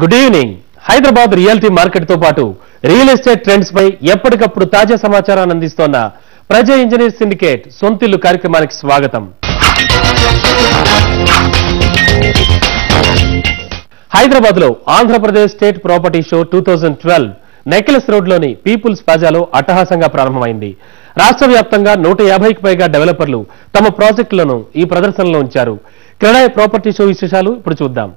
Good evening. Hyderabad realty market తో పాటు real estate trends పై ఎప్పటికప్పుడు తాజా సమాచారాన్ని అందిస్తోన్న ప్రజా ఇంజనీర్ సిండికేట్ సొంతిల్లు కార్యక్రమానికి స్వాగతం. హైదరాబాద్ లో Andhra Pradesh state property show 2012 necklace road లోని పీపుల్స్ ప్లాజాలో అట్టహాసంగా ప్రారంభమైంది. రాష్ట్ర వ్యాప్తంగా 150కి పైగా డెవలపర్లు తమ ప్రాజెక్టులను ఈ ప్రదర్శనలో ఉంచారు. క్రెడాయ్ ప్రాపర్టీ షో విశేషాలు ఇప్పుడు చూద్దాం.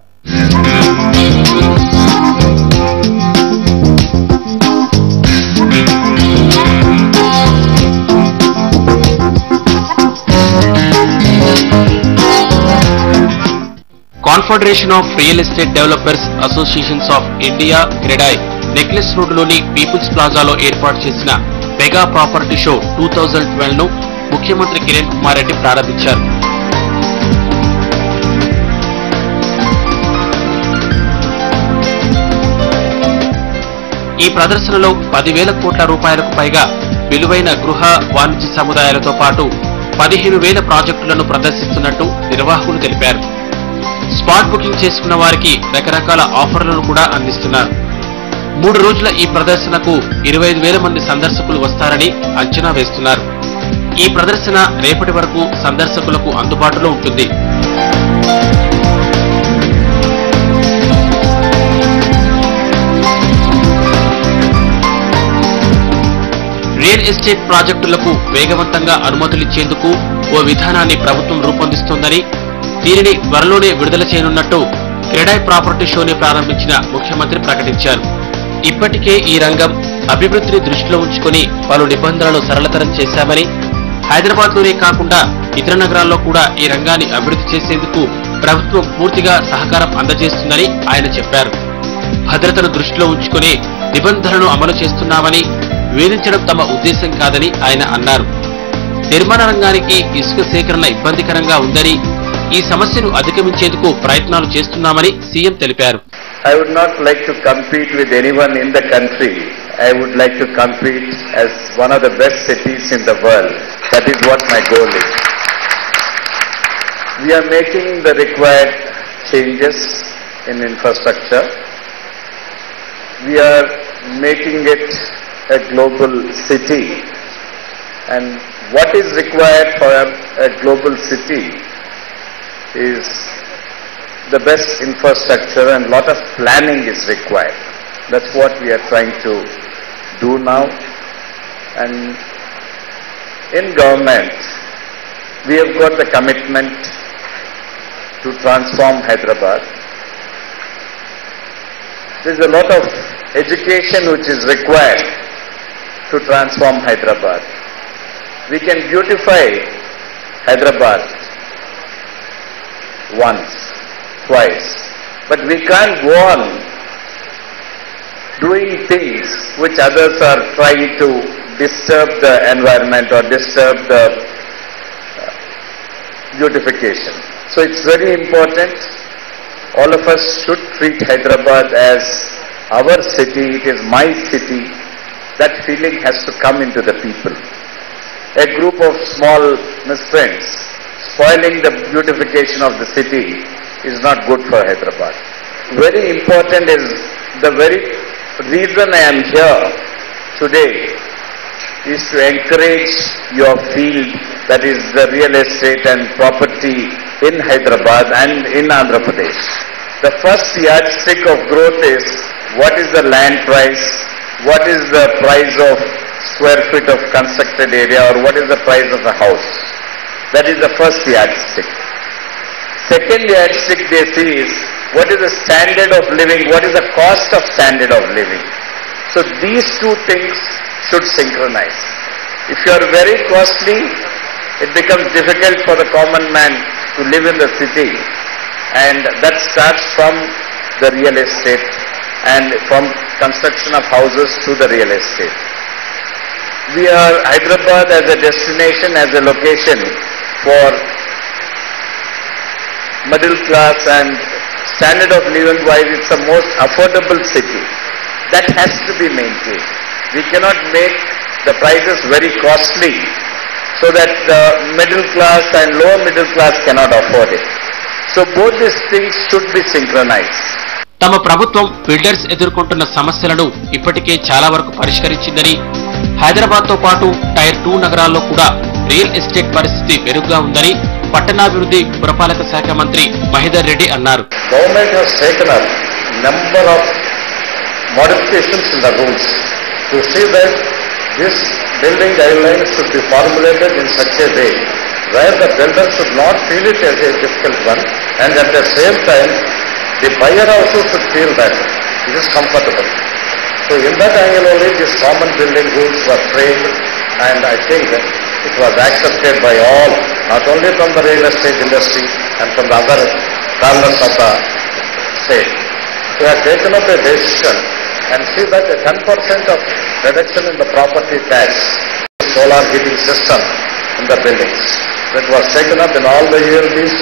Confederation of real estate developers associations of India CREDAI necklace road లోని పీపుల్స్ ప్లాజాలో ఏర్పాటు చేసిన మెగా ప్రాపర్టీ షో 2012 ను ముఖ్యమంత్రి కిరణ్ కుమార్ రెడ్డి ప్రారంభించారు. ఈ ప్రదర్శనలో 10,000 కోట్ల రూపాయలకు పైగా విలువైన గృహ వాణిజ్య సముదాయాలతో పాటు 15,000 ప్రాజెక్టులను ప్రదర్శిస్తున్నట్టు నిర్వాహకులు తెలిపారు. స్పాట్ బుకింగ్ చేసుకున్న వారికి రకరకాల ఆఫర్లను కూడా అందిస్తున్నారు. 3 రోజుల ఈ ప్రదర్శనకు 25,000 మంది సందర్శకులు వస్తారని అంచనా వేస్తున్నారు. ఈ ప్రదర్శన రేపటి వరకు సందర్శకులకు అందుబాటులో ఉంటుంది. రియల్ ఎస్టేట్ ప్రాజెక్టులకు వేగవంతంగా అనుమతులిచ్చేందుకు ఓ విధానాన్ని ప్రభుత్వం రూపొందిస్తోందని, దీనిని త్వరలోనే విడుదల చేయనున్నట్టు క్రెడాయ్ ప్రాపర్టీ షోని ప్రారంభించిన ముఖ్యమంత్రి ప్రకటించారు. ఇప్పటికే ఈ రంగం అభివృద్ధిని దృష్టిలో ఉంచుకుని పలు నిబంధనలు సరళతరం చేశామని, హైదరాబాద్ లోనే కాకుండా ఇతర నగరాల్లో కూడా ఈ రంగాన్ని అభివృద్ధి చేసేందుకు ప్రభుత్వం పూర్తిగా సహకారం అందజేస్తుందని ఆయన చెప్పారు. భద్రతను దృష్టిలో ఉంచుకుని నిబంధనలను అమలు చేస్తున్నామని, వేధించడం తమ ఉద్దేశం కాదని ఆయన అన్నారు. నిర్మాణ రంగానికి ఇసుక సేకరణ ఇబ్బందికరంగా ఉందని, ఈ సమస్యను అధిగమించేందుకు ప్రయత్నాలు చేస్తున్నామని సీఎం తెలిపారు. I would not like to compete with anyone in the country. I would like to compete as one of the best cities in the world. That is what my goal is. We are making the required changes in infrastructure. We are making it a global city. And what is required for a global city is the best infrastructure, and lot of planning is required. That's what we are trying to do now. And in government, we have got the commitment to transform Hyderabad. There's a lot of education which is required to transform Hyderabad. We can beautify Hyderabad once, twice, but we can't go on doing things which others are trying to disturb the environment or disturb the beautification. So it's very important. All of us should treat Hyderabad as our city. It is my city. That feeling has to come into the people. A group of small miscreants spoiling the beautification of the city is not good for Hyderabad. Very important is the very reason I am here today is to encourage your field, that is the real estate and property in Hyderabad and in Andhra Pradesh. The first yardstick of growth is what is the land price, what is the price of square feet of constructed area, or what is the price of a house. That is the first yardstick. Second yardstick they see is what is the standard of living, what is the cost of standard of living. So these two things should synchronize. If you are very costly, it becomes difficult for the common man to live in the city, and that starts from the real estate and from construction of houses to the real estate. We are Hyderabad as a destination, as a location for middle class and standard of living wise, it's the most affordable city. That has to be maintained. We cannot make the prices very costly so that the middle class and lower middle class cannot afford it. So both these things should be synchronized. తమ ప్రభుత్వం builders ఎదుర్కొంటున్న సమస్యలను ఇప్పటికే చాలా వరకు పరిష్కరించిందని, హైదరాబాద్ తో పాటు tyre 2 నగరాల్లో కూడా రియల్ ఎస్టేట్ పరిస్థితి మెరుగ్గా ఉందని పట్టణాభివృద్ధి పురపాలక శాఖ మంత్రి మహేందర్ రెడ్డి అన్నారు. Government has taken up number of modifications in the rules to see that this building guidelines should be formulated in such a way where the builder should not feel it as a difficult one, and at the same time the buyer also should feel that it is comfortable. So in that angle only these common building rules were framed, and I think it was accepted by all, not only from the real estate industry and from the other corners of the state. We have taken up a decision and see that a 10% of reduction in the property tax, solar heating system in the buildings. That was taken up in all the ELDs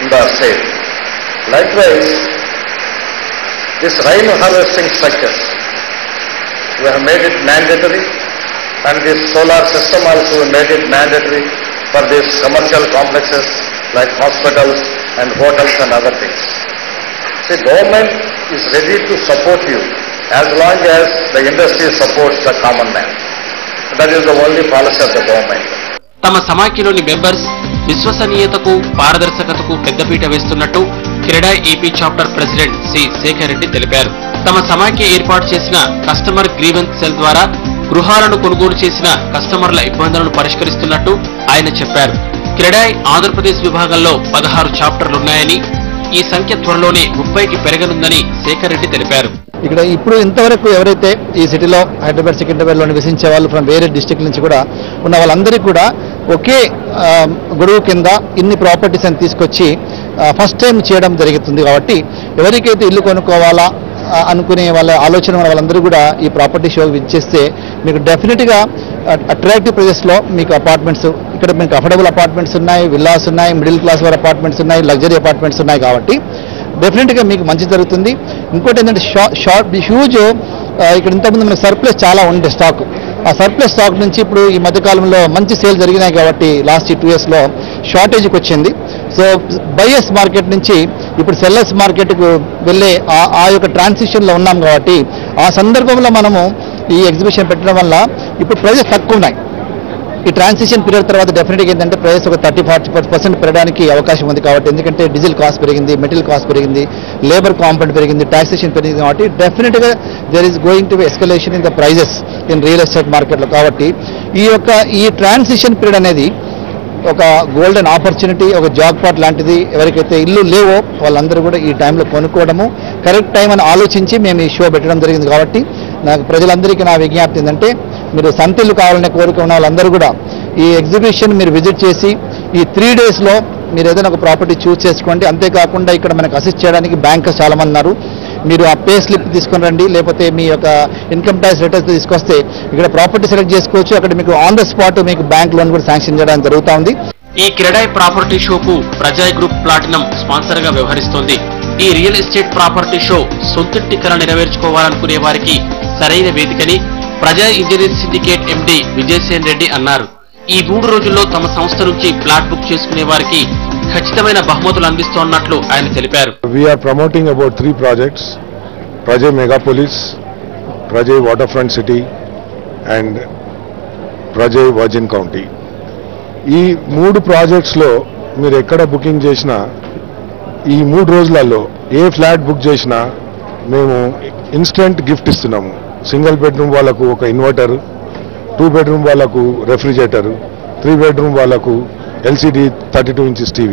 in the state. Likewise, this rain harvesting structures, we have made it mandatory, and this solar system also made it mandatory for these commercial complexes like hospitals and hotels and other things. See, government is ready to support you as long as the industry supports the common man. That is the only policy of the government. తమ సమాఖ్యలోని members విశ్వసనీయతకు, పారదర్శకతకు పెద్దపీట వేస్తున్నట్టు CREDAI AP chapter president C Shekhar Reddy తెలిపారు. తమ సమాఖ్య ఏర్పాటు చేసిన కస్టమర్ గ్రీవెన్స్ సెల్ ద్వారా గృహాలను కొనుగోలు చేసిన కస్టమర్ల ఇబ్బందులను పరిష్కరిస్తున్నట్టు ఆయన చెప్పారు. క్రెడాయ్ ఆంధ్రప్రదేశ్ విభాగంలో 16 చాప్టర్లున్నాయని, ఈ సంఖ్య త్వరలోనే 30కి పెరగనుందని శేఖర్ రెడ్డి తెలిపారు. ఇక్కడ ఇప్పుడు ఇంతవరకు ఎవరైతే ఈ సిటీలో హైదరాబాద్ సికింద్రాబాద్లో నివసించే వాళ్ళు ఫ్రమ్ వేరే డిస్ట్రిక్ట్ నుంచి కూడా ఉన్న వాళ్ళందరికీ కూడా ఒకే గొడుగు కింద ఇన్ని ప్రాపర్టీస్ అని తీసుకొచ్చి ఫస్ట్ టైం చేయడం జరుగుతుంది. కాబట్టి ఎవరికైతే ఇల్లు కొనుక్కోవాలా అనుకునే వాళ్ళ ఆలోచన వాళ్ళందరూ కూడా ఈ ప్రాపర్టీ షోకి విచ్చేస్తే మీకు డెఫినెట్గా అట్రాక్టివ్ ప్రైజెస్లో మీకు అపార్ట్మెంట్స్, ఇక్కడ మీకు అఫోర్డబుల్ అపార్ట్మెంట్స్ ఉన్నాయి, విల్లాస్ ఉన్నాయి, మిడిల్ క్లాస్ వారి అపార్ట్మెంట్స్ ఉన్నాయి, లగ్జరీ అపార్ట్మెంట్స్ ఉన్నాయి. కాబట్టి డెఫినెట్గా మీకు మంచి జరుగుతుంది. ఇంకోటి ఏంటంటే హ్యూజ్ ఇక్కడ ఇంతకుముందు మనకు సర్ప్లస్ చాలా ఉండే స్టాక్, ఆ సర్ప్లస్ స్టాక్ నుంచి ఇప్పుడు ఈ మధ్యకాలంలో మంచి సేల్ జరిగినాయి. కాబట్టి లాస్ట్ 2 yearsలో షార్టేజ్కి వచ్చింది. సో బయర్స్ మార్కెట్ నుంచి ఇప్పుడు సెల్లర్స్ మార్కెట్కు వెళ్ళే ఆ యొక్క ట్రాన్సిషన్లో ఉన్నాం. కాబట్టి ఆ సందర్భంలో మనము ఈ ఎగ్జిబిషన్ పెట్టడం వల్ల ఇప్పుడు ప్రైజెస్ తక్కువ ఉన్నాయి. ఈ ట్రాన్సిషన్ పీరియడ్ తర్వాత డెఫినెట్గా ఏంటంటే ప్రైస్ ఒక 30-40% పెరగడానికి అవకాశం ఉంది. కాబట్టి ఎందుకంటే డీజిల్ కాస్ట్ పెరిగింది, మెటీరియల్ కాస్ట్ పెరిగింది, లేబర్ కాంపౌండ్ పెరిగింది, టాక్సేషన్ పెరిగింది. కాబట్టి డెఫినెట్గా there is going to be escalation in the prices in real estate మార్కెట్లో. కాబట్టి ఈ ట్రాన్సిషన్ పీరియడ్ అనేది ఒక గోల్డెన్ ఆపర్చునిటీ, ఒక జాబ్ పాట్ లాంటిది. ఎవరికైతే ఇల్లు లేవో వాళ్ళందరూ కూడా ఈ టైంలో కొనుక్కోవడము కరెక్ట్ టైం అని ఆలోచించి మేము ఈ షో పెట్టడం జరిగింది. కాబట్టి నాకు ప్రజలందరికీ నా విజ్ఞప్తి ఏంటంటే మీరు సంతిల్లు కావాలనే కోరిక ఉన్న వాళ్ళందరూ కూడా ఈ ఎగ్జిబిషన్ మీరు విజిట్ చేసి ఈ 3 daysలో మీరు ఏదైనా ఒక ప్రాపర్టీ చూస్ చేసుకోండి. అంతేకాకుండా ఇక్కడ మనకు అసిస్ట్ చేయడానికి బ్యాంకర్స్ చాలామంది ఉన్నారు. మీరు ఆ పే స్లిప్ తీసుకుని రండి, లేకపోతే మీ యొక్క ఇన్కమ్ ట్యాక్స్ రిటర్న్స్ తీసుకొస్తే ఇక్కడ ప్రాపర్టీ సెలెక్ట్ చేసుకోవచ్చు. అక్కడ మీకు ఆన్ ద స్పాట్ మీకు బ్యాంక్ లోన్ కూడా శాంక్షన్ చేయడానికి జరుగుతూ ఉంది. ఈ క్రెడాయ్ ప్రాపర్టీ షోకు ప్రజాయ్ గ్రూప్ ప్లాటినం స్పాన్సర్ గా వ్యవహరిస్తోంది. ఈ రియల్ ఎస్టేట్ ప్రాపర్టీ షో సొంతింటి కల నెరవేర్చుకోవాలనుకునే వారికి సరైన వేదికని ప్రజాయ్ ఇంజనీరింగ్ సిండికేట్ ఎండి విజయసేన్ రెడ్డి అన్నారు. ఈ 3 రోజుల్లో తమ సంస్థ నుంచి ప్లాట్ బుక్ చేసుకునే వారికి ఖచ్చితమైన బహుమతులు అందిస్తోన్నట్లు ఆయన తెలిపారు. We are promoting about 3 projects: Prajay Megapolis, Prajay Waterfront City and Prajay Virgin County. ఈ 3 ప్రాజెక్ట్స్లో మీరు ఎక్కడ బుకింగ్ చేసినా ఈ 3 రోజులలో ఏ ఫ్లాట్ బుక్ చేసినా మేము ఇన్స్టెంట్ గిఫ్ట్ ఇస్తున్నాము. సింగిల్ బెడ్రూమ్ వాళ్ళకు ఒక ఇన్వర్టర్, 2 bedroom వాళ్ళకు రెఫ్రిజిరేటర్, 3 bedroom వాళ్ళకు LCD 32 inches TV.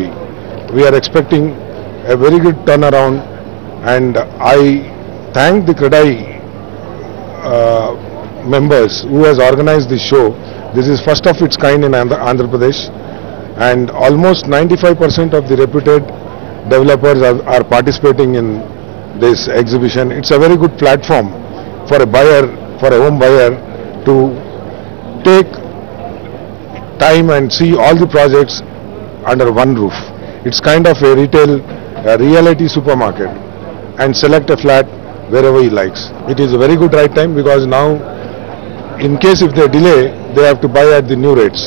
We are expecting a very good turnaround, and I thank the CREDAI members who has organized this show. This is first of its kind in Andhra Pradesh, and almost 95% of the reputed developers are participating in this exhibition. It's a very good platform for a buyer, for a home buyer, to take time and see all the projects under one roof. It's kind of a retail reality supermarket, and select a flat wherever he likes. It is a very good right time, because now in case if they delay, they have to buy at the new rates.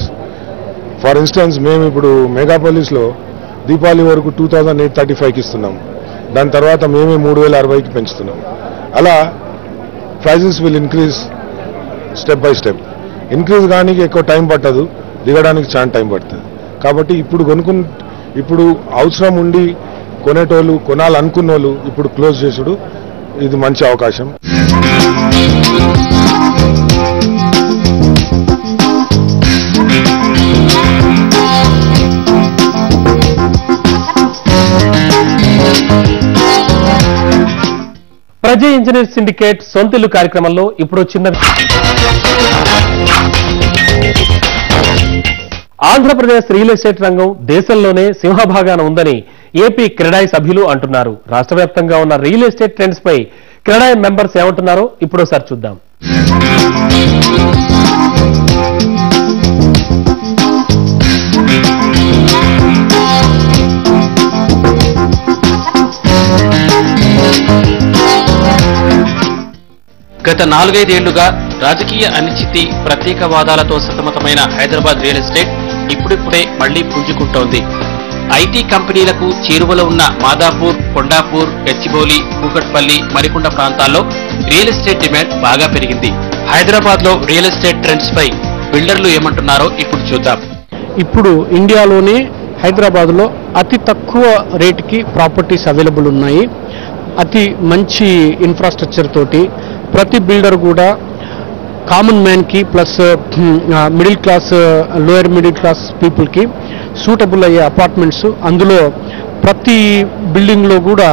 For instance, మేము ఇప్పుడు మెగాపోలిస్లో దీపావళి వరకు 2835కి ఇస్తున్నాం. దాని తర్వాత మేమే 3060కి పెంచుతున్నాం. అలా prices will increase step by step. Increase కానీ ఎక్కువ టైం పట్టదు, దిగడానికి చాలా టైం పడుతుంది. కాబట్టి ఇప్పుడు అవసరం ఉండి కొనేటోళ్ళు కొనాలనుకున్న వాళ్ళు ఇప్పుడు క్లోజ్ చేసుడు ఇది మంచి అవకాశం. ప్రజా ఇంజనీర్ సిండికేట్ సొంతిల్లు కార్యక్రమంలో ఇప్పుడు చిన్న ఆంధ్రప్రదేశ్ రియల్ ఎస్టేట్ రంగం దేశంలోనే సింహభాగాన ఉందని ఏపీ క్రెడాయ్ సభ్యులు అంటున్నారు. రాష్ట్ర వ్యాప్తంగా ఉన్న రియల్ ఎస్టేట్ ట్రెండ్స్ పై క్రెడాయ్ మెంబర్స్ ఏమంటున్నారో ఇప్పుడోసారి చూద్దాం. గత 4-5 ఏళ్లుగా రాజకీయ అనిశ్చితి, ప్రత్యేకవాదాలతో సతమతమైన హైదరాబాద్ రియల్ ఎస్టేట్ ఇప్పుడిప్పుడే మళ్లీ పుంజుకుంటోంది. ఐటీ కంపెనీలకు చేరువలో ఉన్న మాదాపూర్, కొండాపూర్, గచ్చిబౌలి, కూకట్పల్లి, మరికొండ ప్రాంతాల్లో రియల్ ఎస్టేట్ డిమాండ్ బాగా పెరిగింది. హైదరాబాద్ లో రియల్ ఎస్టేట్ ట్రెండ్స్ పై బిల్డర్లు ఏమంటున్నారో ఇప్పుడు చూద్దాం. ఇప్పుడు ఇండియాలోనే హైదరాబాద్లో అతి తక్కువ రేటుకి ప్రాపర్టీస్ అవైలబుల్ ఉన్నాయి. అతి మంచి ఇన్ఫ్రాస్ట్రక్చర్ తోటి ప్రతి బిల్డర్ కూడా కామన్ మ్యాన్కి plus middle class, lower middle class పీపుల్కి సూటబుల్ అయ్యే అపార్ట్మెంట్స్, అందులో ప్రతి బిల్డింగ్లో కూడా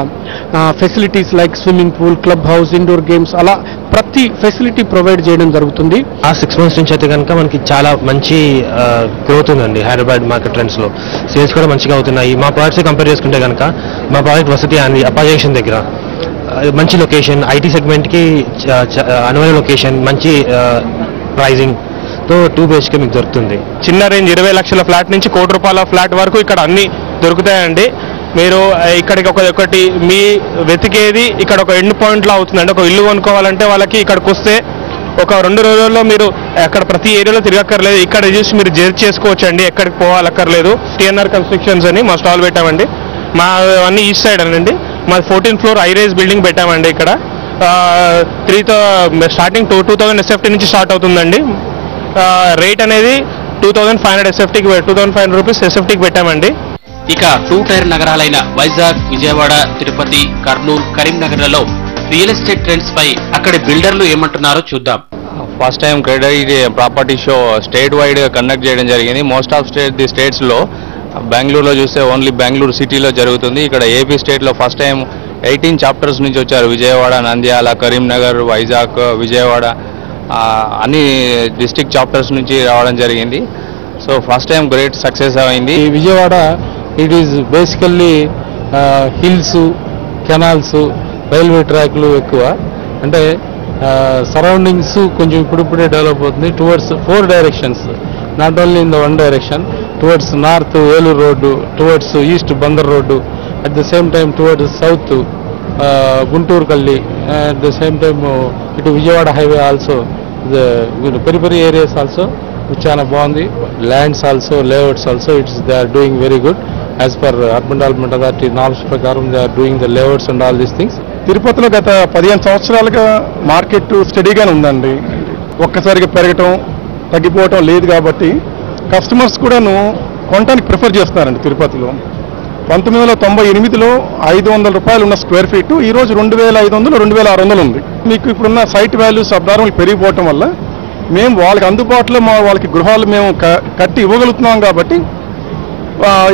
facilities like swimming pool, club house, indoor games, అలా ప్రతి ఫెసిలిటీ ప్రొవైడ్ చేయడం జరుగుతుంది. ఆ 6 months నుంచి అయితే కనుక మనకి చాలా మంచి గ్రోత్ ఉందండి. హైదరాబాద్ మార్కెట్ ట్రెండ్స్లో సేల్స్ కూడా మంచిగా అవుతున్నాయి. మా ప్రాడక్ట్స్ కంపేర్ చేసుకుంటే కనుక మా ప్రాడక్ట్ వసతి అంది అపాజేషన్ దగ్గర మంచి లొకేషన్, ఐటీ సెగ్మెంట్కి అనువైన లొకేషన్, మంచి ప్రైజింగ్ తో 2 BHK మీకు దొరుకుతుంది. చిన్న రేంజ్ 20 లక్షల ఫ్లాట్ నుంచి ₹1 కోటి ఫ్లాట్ వరకు ఇక్కడ అన్ని దొరుకుతాయండి. మీరు ఇక్కడికి ఒకటి మీ వెతికేది ఇక్కడ ఒక ఎండ్ పాయింట్లో అవుతుందండి. ఒక ఇల్లు కొనుక్కోవాలంటే వాళ్ళకి ఇక్కడికి వస్తే ఒక 2 రోజుల్లో మీరు అక్కడ ప్రతి ఏరియాలో తిరగక్కర్లేదు. ఇక్కడ చూసి మీరు జర్నీ చేసుకోవచ్చు అండి, ఎక్కడికి పోవాలక్కర్లేదు. టీఎన్ఆర్ కన్స్ట్రక్షన్స్ అని మా స్టాల్ పెట్టామండి. మా అన్ని ఈస్ట్ సైడ్ అనండి. మా 14th floor హై-రైజ్ బిల్డింగ్ పెట్టామండి. ఇక్కడ 3తో స్టార్టింగ్ 2000 SFT నుంచి స్టార్ట్ అవుతుందండి. రేట్ అనేది 2500 SFTకి 2500 రూపీస్ SFTకి పెట్టామండి. ఇక 2 టైర్ నగరాలైన వైజాగ్, విజయవాడ, తిరుపతి, కర్నూలు, కరీంనగర్లలో రియల్ ఎస్టేట్ ట్రెండ్స్ పై అక్కడి బిల్డర్లు ఏమంటున్నారో చూద్దాం. First time CREDAI property show statewide conduct చేయడం జరిగింది. మోస్ట్ ఆఫ్ స్టేట్స్లో బెంగళూరులో చూస్తే ఓన్లీ బెంగళూరు సిటీలో జరుగుతుంది. ఇక్కడ ఏపీ స్టేట్లో ఫస్ట్ టైం 18 చాప్టర్స్ నుంచి వచ్చారు. విజయవాడ, నంద్యాల, కరీంనగర్, వైజాగ్, విజయవాడ అన్ని డిస్ట్రిక్ట్ చాప్టర్స్ నుంచి రావడం జరిగింది. So first time great success అయింది. Vijayawada it is basically hills, canals, railway ట్రాక్లు ఎక్కువ. అంటే సరౌండింగ్స్ కొంచెం ఇప్పుడిప్పుడే డెవలప్ అవుతుంది towards 4 directions, not only in the 1 direction. Towards north Eluru road, towards east Bandar road, at the same time towards south Guntur కల్లి, at the same time ఇటు Vijayawada highway also, periphery areas also చాలా బాగుంది. Lands also, layouts also they are doing very good as per urban development authority norms ప్రకారం they are doing the layouts and all these things. తిరుపతిలో గత 15 సంవత్సరాలుగా market స్టడీగానే ఉందండి. ఒక్కసారిగా పెరగటం తగ్గిపోవటం లేదు కాబట్టి కస్టమర్స్ కూడాను కొనడానికి ప్రిఫర్ చేస్తున్నారండి. తిరుపతిలో 1998లో ₹500 ఉన్న స్క్వేర్ ఫీటు ఈరోజు 2500, 2600 ఉంది. మీకు ఇప్పుడున్న సైట్ వాల్యూస్ అబ్నార్మల్ పెరిగిపోవటం వల్ల మేము వాళ్ళకి అందుబాటులో వాళ్ళకి గృహాలు మేము కట్టి ఇవ్వగలుగుతున్నాం కాబట్టి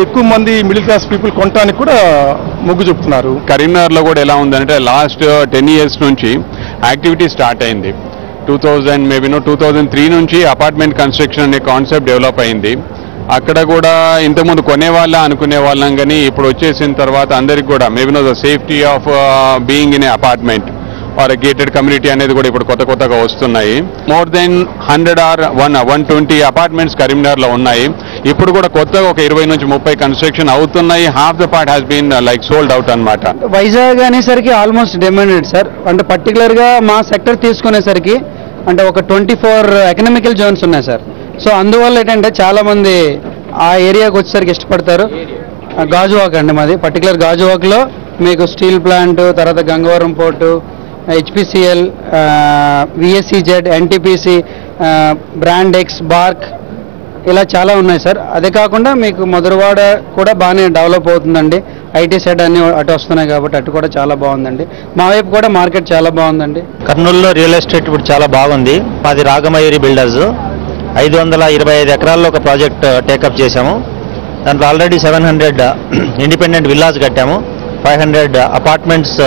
ఎక్కువ మంది మిడిల్ క్లాస్ పీపుల్ కొనడానికి కూడా మొగ్గు చూపుతున్నారు. కరీంనగర్లో కూడా ఎలా ఉందంటే లాస్ట్ 10 years నుంచి యాక్టివిటీ స్టార్ట్ అయింది. 2003 నుంచి అపార్ట్మెంట్ కన్స్ట్రక్షన్ అనే కాన్సెప్ట్ డెవలప్ అయింది. అక్కడ కూడా ఇంతకుముందు కొనేవాళ్ళ అనుకునే వాళ్ళం, కానీ ఇప్పుడు వచ్చేసిన తర్వాత అందరికి కూడా maybe the safety of being in a apartment or gated community అనేది కూడా ఇప్పుడు కొత్తగా వస్తున్నాయి. మోర్ దెన్ 100 or 120 అపార్ట్మెంట్స్ కరీంనగర్లో ఉన్నాయి. ఇప్పుడు కూడా కొత్తగా ఒక 20 నుంచి 30 కన్స్ట్రక్షన్ అవుతున్నాయి. Half the part has been like sold out అనమాట. వైజాగ్ అనేసరికి ఆల్మోస్ట్ డిమాండెడ్ సార్. అంటే పర్టికులర్గా మా సెక్టర్ తీసుకునేసరికి అంటే ఒక 24 ఎకనామికల్ జోన్స్ ఉన్నాయి సార్. సో అందువల్ల ఏంటంటే చాలామంది ఆ ఏరియాకి వచ్చేసరికి ఇష్టపడతారు. గాజువాక్ అండి మాది. పర్టికులర్ గాజువాక్లో మీకు స్టీల్ ప్లాంట్, తర్వాత Gangavaram port, HPCL, VSEZ, NTPC, Brandix, BARC, ఇలా చాలా ఉన్నాయి సార్. అదే కాకుండా మీకు మధురవాడ కూడా బాగానే డెవలప్ అవుతుందండి. ఐటీ సెట్ అన్ని అటు వస్తున్నాయి కాబట్టి అటు కూడా చాలా బాగుందండి. మా వైపు కూడా మార్కెట్ చాలా బాగుందండి. కర్నూలులో రియల్ ఎస్టేట్ ఇప్పుడు చాలా బాగుంది. మాది రాగమయూరి బిల్డర్స్ 525 ఎకరాల్లో ఒక ప్రాజెక్ట్ టేకప్ చేశాము. దాంట్లో ఆల్రెడీ 700 ఇండిపెండెంట్ విల్లాస్ కట్టాము. 500 అపార్ట్మెంట్స్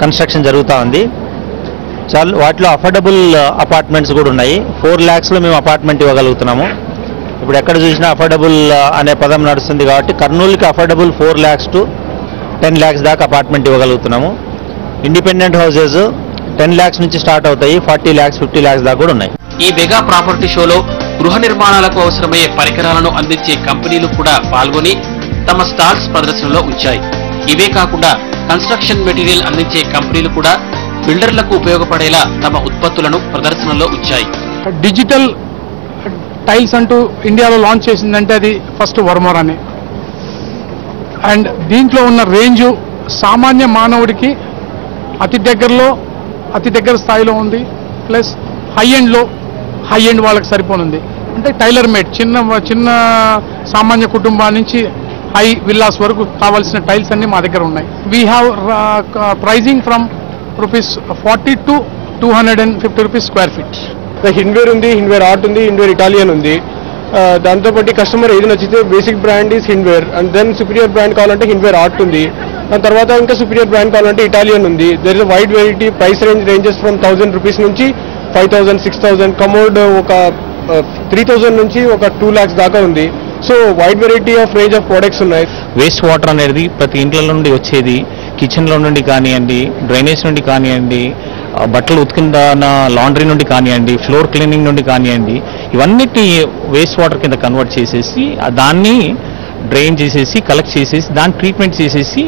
కన్స్ట్రక్షన్ జరుగుతూ ఉంది. చాలా వాటిలో అఫోర్డబుల్ అపార్ట్మెంట్స్ కూడా ఉన్నాయి. 4 lakhsలో మేము అపార్ట్మెంట్ ఇవ్వగలుగుతున్నాము. ఇప్పుడు ఎక్కడ చూసినా అఫోర్డబుల్ అనే పదం నడుస్తుంది కాబట్టి కర్నూలుకి అఫోర్డబుల్ 4 lakhs to 10 lakhs దాకా అపార్ట్మెంట్ ఇవ్వగలుగుతున్నాము. ఇండిపెండెంట్ హౌసెస్ 10 lakhs నుంచి స్టార్ట్ అవుతాయి. 40 lakhs, 50 lakhs దాకా కూడా ఉన్నాయి. ఈ మెగా ప్రాపర్టీ షోలో గృహ నిర్మాణాలకు అవసరమయ్యే పరికరాలను అందించే కంపెనీలు కూడా పాల్గొని తమ స్టాల్స్ ప్రదర్శనలో ఉంచాయి. ఇవే కాకుండా కన్స్ట్రక్షన్ మెటీరియల్ అందించే కంపెనీలు కూడా బిల్డర్లకు ఉపయోగపడేలా తమ ఉత్పత్తులను ప్రదర్శనలో ఉంచాయి. డిజిటల్ టైల్స్ అంటూ ఇండియాలో లాంచ్ చేసిందంటే అది ఫస్ట్ వర్మోర్ అని. అండ్ దీంట్లో ఉన్న రేంజు సామాన్య మానవుడికి అతి దగ్గర స్థాయిలో ఉంది. ప్లస్ హై ఎండ్ వాళ్ళకి సరిపోనుంది. అంటే టైలర్ మేడ్ చిన్న సామాన్య కుటుంబాల నుంచి హై విల్లాస్ వరకు కావాల్సిన టైల్స్ అన్ని మా దగ్గర ఉన్నాయి. We have pricing from ₹40 to ₹250 square feet. Hindware ఉంది, హిండ్వేర్ ఆర్ట్ ఉంది, హిండ్వేర్ ఇటాలియన్ ఉంది. దాంతోపాటు కస్టమర్ ఏది నచ్చితే basic brand is Hindware and then superior brand కావాలంటే హిండ్వేర్ ఆర్ట్ ఉంది. దాని తర్వాత ఇంకా సుపీరియర్ బ్రాండ్ కావాలంటే ఇటాలియన్ ఉంది. There is wide variety. Price ranges from ₹1000 నుంచి 5000, 6000. కమోడ్ ఒక 3000 నుంచి ఒక 2 lakhs దాకా ఉంది. So wide variety of range of products ఉన్నాయి. వేస్ట్ వాటర్ అనేది ప్రతి ఇంట్లో నుండి వచ్చేది, కిచెన్లో నుండి కానివ్వండి, డ్రైనేజ్ నుండి కానివ్వండి, బట్టలు ఉతికిన లాండ్రీ నుండి కానివ్వండి, ఫ్లోర్ క్లీనింగ్ నుండి కానివ్వండి, ఇవన్నిటి వేస్ట్ వాటర్ కింద కన్వర్ట్ చేసేసి దాన్ని డ్రైన్ చేసేసి కలెక్ట్ చేసేసి దాన్ని ట్రీట్మెంట్ చేసేసి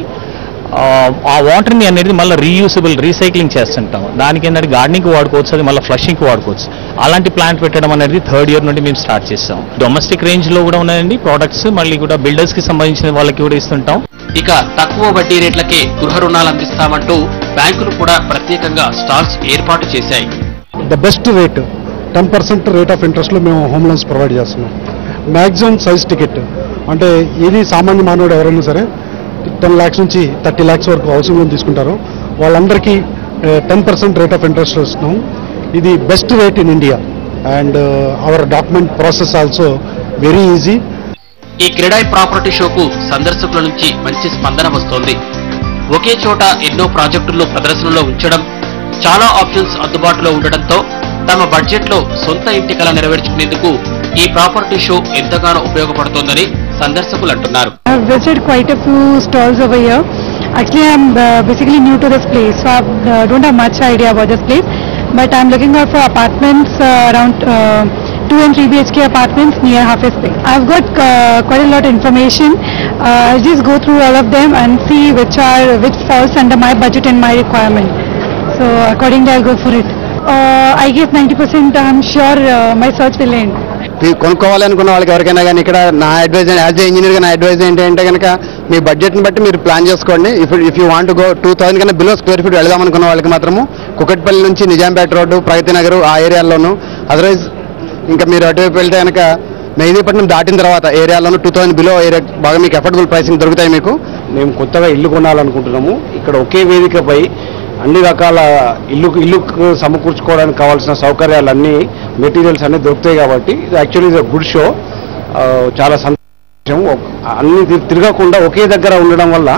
ఆ వాటర్ని అనేది మళ్ళీ రీయూసబుల్ రీసైక్లింగ్ చేస్తుంటాం. దానికి ఏంటంటే గార్డెనింగ్కి వాడుకోవచ్చు, అది మళ్ళీ ఫ్లషింగ్కి వాడుకోవచ్చు. అలాంటి ప్లాంట్ పెట్టడం అనేది 3rd year నుండి మేము స్టార్ట్ చేస్తాం. డొమెస్టిక్ రేంజ్లో కూడా ఉన్నాయండి ప్రోడక్ట్స్, మళ్ళీ కూడా బిల్డర్స్కి సంబంధించిన వాళ్ళకి కూడా ఇస్తుంటాం. ఇక తక్కువ వడ్డీ రేట్లకే గృహ రుణాలు అందిస్తామంటూ బ్యాంకులు కూడా ప్రత్యేకంగా స్టాల్స్ ఏర్పాటు చేశాయి. The best rate 10% rate of ఇంట్రెస్ట్లో మేము హోమ్ లోన్స్ ప్రొవైడ్ చేస్తున్నాం. మ్యాక్సిమం సైజ్ టికెట్ అంటే ఏది సామాన్య మానవుడు ఎవరైనా సరే 10 lakhs నుంచి 30 lakhs వరకు హౌసింగ్ లోన్ తీసుకుంటారు. వాళ్ళందరికీ 10% రేట్ ఆఫ్ ఇంట్రెస్ట్ ఇస్తున్నాం. ఇది best rate in India and hour document process also very easy. ఈ క్రెడాయ్ ప్రాపర్టీ షోకు సందర్శకుల నుంచి మంచి స్పందన వస్తోంది. ఒకే చోట ఎన్నో ప్రాజెక్టుల్లో ప్రదర్శనలో ఉంచడం, చాలా ఆప్షన్స్ అందుబాటులో ఉండడంతో తమ బడ్జెట్లో సొంత ఇంటి కల నెరవేర్చుకునేందుకు ఈ ప్రాపర్టీ షో ఎంతగానో ఉపయోగపడుతోందని సందర్శకులు అంటున్నారు. I have visited quite a few stalls over here. Actually, I am basically new to this place, so I don't have much idea about this place. But I am looking out for apartments around 2 and 3 BHK apartments near Hafiz Bay. I have got quite a lot of information. I'll just go through all of them and see which falls under my budget and my requirement. So accordingly, I'll go for it. I guess 90% I'm sure my search will end. కొనుక్కోవాలనుకున్న వాళ్ళకి ఎవరికైనా కానీ ఇక్కడ నా advise as a ఇంజనీర్గా నా advise ఏంటంటే కనుక మీ బడ్జెట్ని బట్టి మీరు ప్లాన్ చేసుకోండి. ఇఫ్ యూ వాంట్ గో 2000 కన్నా బిలో స్క్వేర్ ఫీట్ వెళ్దాం అనుకున్న వాళ్ళకి మాత్రము కుకట్పల్లి నుంచి నిజాంపేట రోడ్డు, ప్రగతి నగర్ ఆ ఏరియాల్లోనూ, అదర్వైజ్ ఇంకా మీరు అటువైపు వెళ్తే కనుక మెహదీపట్నం దాటిన తర్వాత ఏరియాలోనూ 2000 బిలో ఏరియా బాగా మీకు అఫోర్డబుల్ ప్రైసింగ్ దొరుకుతాయి మీకు. మేము కొత్తగా ఇల్లు కొనాలనుకుంటున్నాము. ఇక్కడ ఒకే వేదికపై అన్ని రకాల ఇల్లుకు సమకూర్చుకోవడానికి కావాల్సిన సౌకర్యాలన్నీ మెటీరియల్స్ అన్నీ దొరుకుతాయి కాబట్టి ఇది యాక్చువల్లీ ఇది గుడ్ షో. చాలా సంతోషం. అన్ని తిరగకుండా ఒకే దగ్గర ఉండడం వల్ల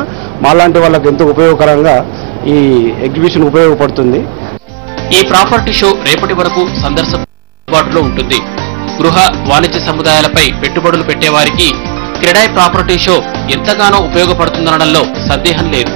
మాలాంటి వాళ్ళకి ఎంతో ఉపయోగకరంగా ఈ ఎగ్జిబిషన్ ఉపయోగపడుతుంది. ఈ ప్రాపర్టీ షో రేపటి వరకు అందుబాటులో ఉంటుంది. గృహ వాణిజ్య సముదాయాలపై పెట్టుబడులు పెట్టేవారికి క్రెడాయ్ ప్రాపర్టీ షో ఎంతగానో ఉపయోగపడుతుందనడంలో సందేహం లేదు.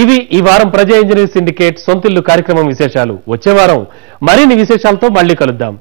ఇవి ఈ వారం ప్రజా ఇంజనీర్ సిండికేట్ సొంతిల్లు కార్యక్రమం విశేషాలు. వచ్చే వారం మరిన్ని విశేషాలతో మళ్ళీ కలుద్దాం.